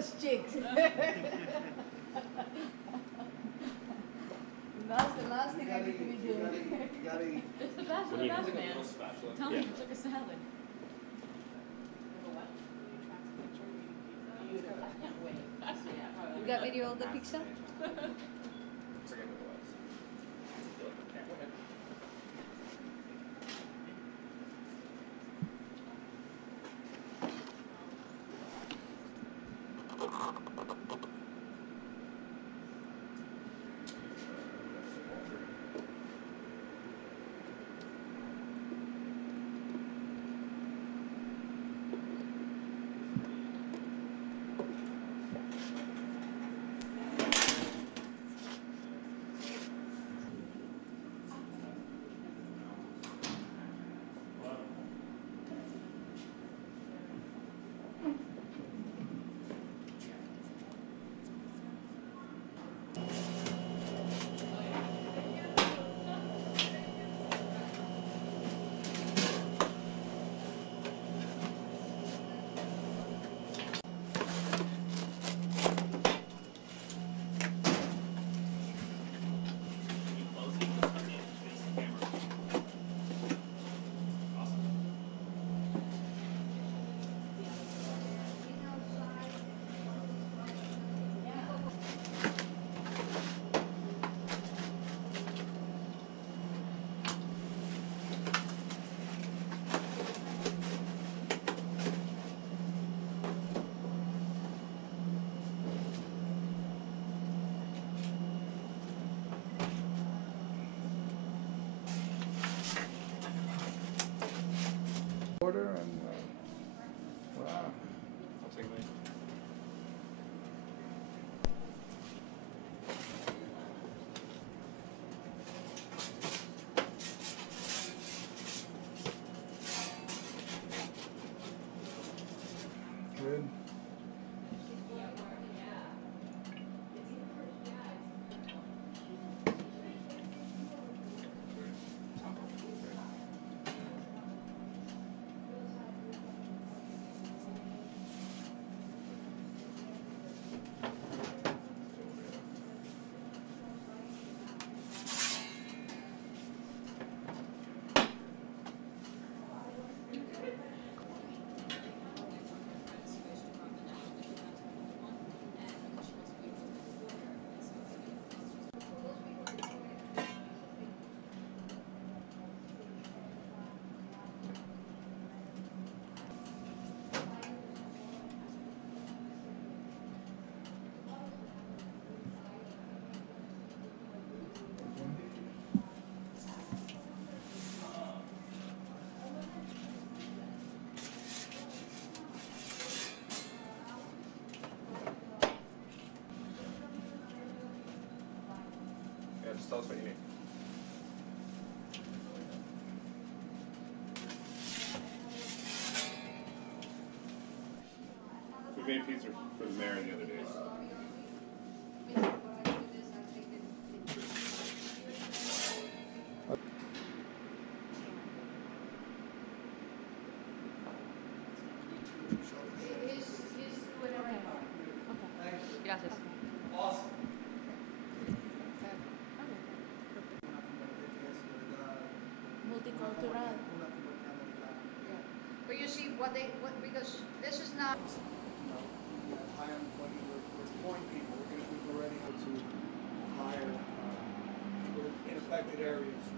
those chicks. That's the last thing I need to be doing. You gotta eat. It's the best of the best, man. Tell me you took a salad. You got video of the pizza? Forget what it was. Okay, go ahead. Order and wow. I'll take mine. Good. Yeah, just tell us what you need. We made pizza for the mayor the other day. Gracias. Multicultural. But you see, because this is not. High unemployment, we're employing people, we're ready to hire people in affected areas.